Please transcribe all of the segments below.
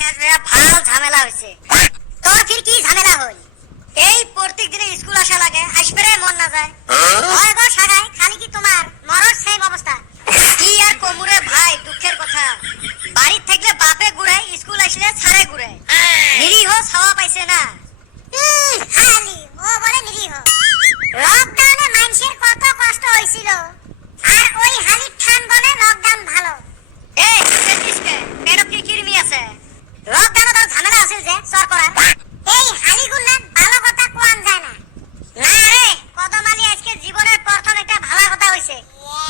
শেষ হয়ে ভাল ঝামেলা হয়েছে। তোর ফির কি ঝামেলা হল? এই প্রত্যেক দিনে স্কুল আসা লাগে, আসবে মন না যায়। হয় গো সাগাই, খালি কি তোমার মরর সেম অবস্থা? কি আর কমুরে ভাই, দুঃখের কথা। বাড়ির থাকলে বাপে ঘুরায়, স্কুল আসলে ছাড়ে ঘুরায়। নিরীহ ছাওয়া পাইছে না। খালি ও বলে নিরীহ। লকডাউনে মানুষের কত কষ্ট হয়েছিল, আর ওই হালির ঠান বলে লকডাউন ভালো। এই সেদিসকে পেটে কি কিরমি আছে? লকডাউনে তো ঝামেলা আছে যে সর করার। এই হালিগুলা ভালো কথা কোয়ান যায় না। না রে কদমালি, আজকে জীবনের প্রথম একটা ভালো কথা হইছে।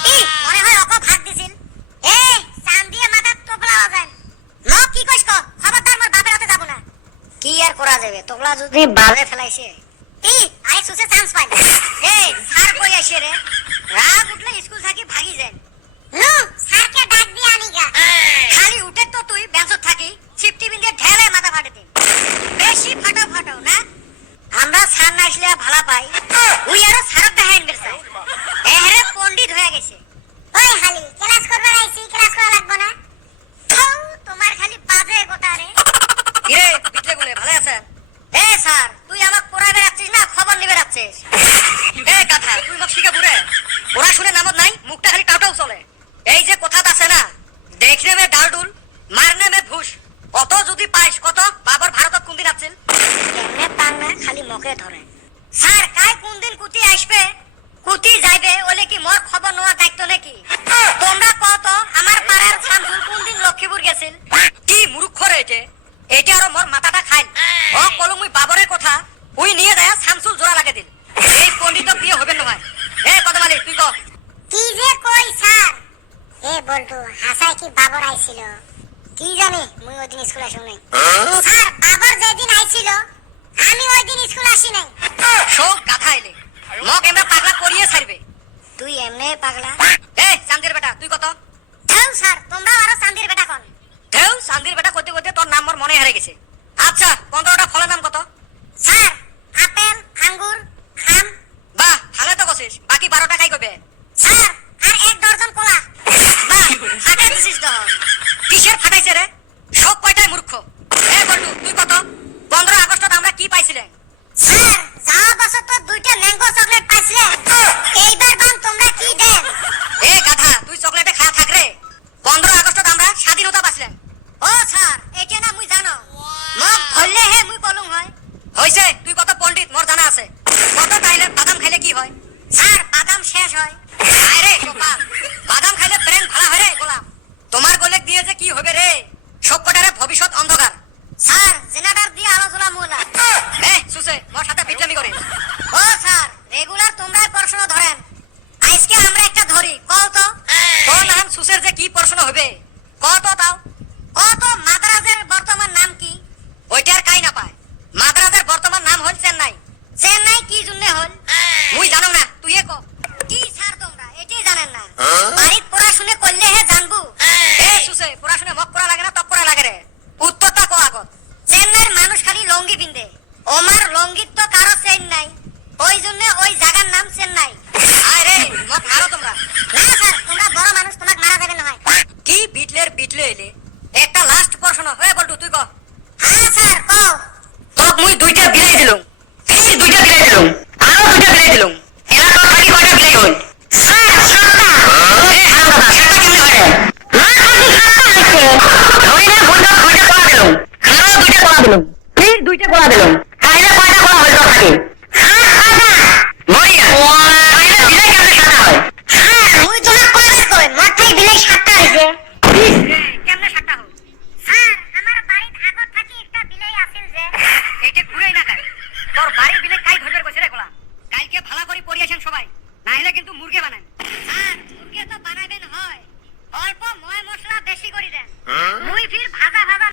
কি মনে হয় অক ভাগ দিছিল? এই চান দিয়ে মাথা তোপলা বাজান। লোক কি কইছ কো? খবরদার মোর বাপের হাতে যাব না। কি আর করা যাবে, তোপলা যদি বাজে ফেলাইছে। ই আই সুসে চান্স পাই। এই স্যার কই আইছে রে? রাগ উঠলে স্কুল থাকি ভাগি যান। নো স্যারকে ডাক দিয়ে আনিগা। খালি উঠে তো তুই বেঞ্চত থাকি চিপটি বিন্দে ঢেলে মাথা ফাটে দিন। বেশি ফাটাও ফাটাও না। আমরা স্যার না আসলে ভালো পাই। উই আরো স্যারক দেখাইন বেরছাই। এহরে পণ্ডিত হয়ে গেছে। ওই হালি ক্লাস করবার আইছি, ক্লাস করা লাগবে না। থাও তোমার খালি বাজে কথা রে। কিরে পিটলে গুলে ভালো আছেন? এ স্যার তুই আমাক পড়াই বেরাচ্ছিস না খবর নিবে রাখছিস? এ কথা তুই মোক শিখে বুড়ে পড়াশুনে নামত নাই, মুখটা খালি টাউটাও চলে। এই যে কথা আছে না, দেখলে মে ডালডুল মারনে মে ভুস। কত যদি পাইস কত বাবার ভারতত কোন দিন আছিল? এমনে পান না, খালি মুখে ধরে। স্যার কাই কোন দিন কুতি আসবে, কুতি যাইবে, ওলে কি মোর খবর নেওয়ার দায়িত্ব নাকি? তোমরা কত আমার পাড়ার শামসুল কোন দিন লক্ষ্মীপুর গেছিল? কি মূর্খ রে এটে, এটা আরো মোর মাথাটা খাইল। ও কলম মুই বাবরের কথা উই নিয়ে যায় শামসুল জোড়া লাগে দিল। এই পণ্ডিত বিয়ে হবে না ভাই। এ কদমালি তুই ক কি যে কই স্যার? এ বলতো হাসাই কি বাবর আইছিল? কি জানি, মুই ওই দিন স্কুল আসি নাই। স্যার বাবর যেদিন আইছিল আমি ওই দিন স্কুল আসি নাই। শোক গাধা এলে মগ এমরা পাগলা করিয়ে ছাড়বে। তুই এমনে পাগলা? এ চান্দির বেটা তুই কত? দেও স্যার তোমরা আরো চান্দির বেটা কোন? দেও চান্দির বেটা কইতে কইতে তোর নাম মোর মনে হারিয়ে গেছে। আচ্ছা 15টা ফলের নাম কত? স্যার আপেল, আঙ্গুর, আম। বাহ ভালো তো কইছিস, বাকি 12টা খাই কইবে? স্যার আর 1 ডজন কলা। বাহ ফাটাই দিছিস তো। কিসের ফাটাইছে রে? সব কয়টাই মূর্খ। এ বলটু তুই কত? 15 আগস্টত আমরা কি পাইছিলেন? স্যার যাওয়া বছর তো 2টা ম্যাঙ্গো চকলেট পাইছিলে। এইবার বান তোমরা কি দেন? এ গাধা তুই চকলেটে খা থাক রে। 15 আগস্টত আমরা স্বাধীনতা পাইছিলেন। ও স্যার এটা না মুই জানো। মোক বললে হে মুই বলুম হয়। হইছে তুই কত পণ্ডিত মোর জানা আছে। কত তাইলে বাদাম খাইলে কি হয়? স্যার বাদাম শেষ হয়। আরে গোপাল বাদাম খাইলে ব্রেন ভালো হয় রে গোলাম। তোমার গলে দিয়ে যে কি হবে রে? সবকটারে ভবিষ্যৎ অন্ধকার। স্যার জেনারেটর দিয়ে আলোচনা মোলা। এ সুসে মোর সাথে বিটলামি করে। ও স্যার রেগুলার তোমরাই প্রশ্ন ধরেন, আজকে আমরা একটা ধরি কত? কোন নাম সুসের যে কি প্রশ্ন হবে কত তাও? কত মাদ্রাজের বর্তমান নাম কি? ওইটার কাই না পায়। মাদ্রাজের বর্তমান নাম হল চেন্নাই। চেন্নাই কি জন্য হল? মুই জানো না, তুই ক। কি স্যার তোমরা এটাই জানেন না? বাড়িত পড়াশুনে করলে হে জানবো। এ সুসে পড়াশুনে মক করা লাগে না তক করা লাগে রে? উত্তরটা ক আগত। চেন্নাইয়ের মানুষ খালি লঙ্গি পিন্দে, ওমার লঙ্গিত তো কারো চেন নাই, ওই জন্য ওই জায়গার নাম চেন্নাই। আরে মক মারো তোমরা। না স্যার তোমরা বড় মানুষ, তোমাক মারা যাবে না হয়। কি বিটলে এলে একটা লাস্ট প্রশ্ন হয়ে বলটু তুই ক। হ্যাঁ স্যার কও। তোক মুই 2টা বিলাই দিলুম, ফির 2টা বিলাই দিলুম, আরো 2টা বিলাই দিলুম। এলা তোর বাকি কয়টা বিলাই হল? স্যার 7টা। এ হারামজাদা 7টা কেমনে হয়? না খালি 7টা হইছে। ধরে না বন্ধ 2টা কলা দিলুম, আরো 2টা কলা দিলুম, ফির 2টা কলা দিলুম।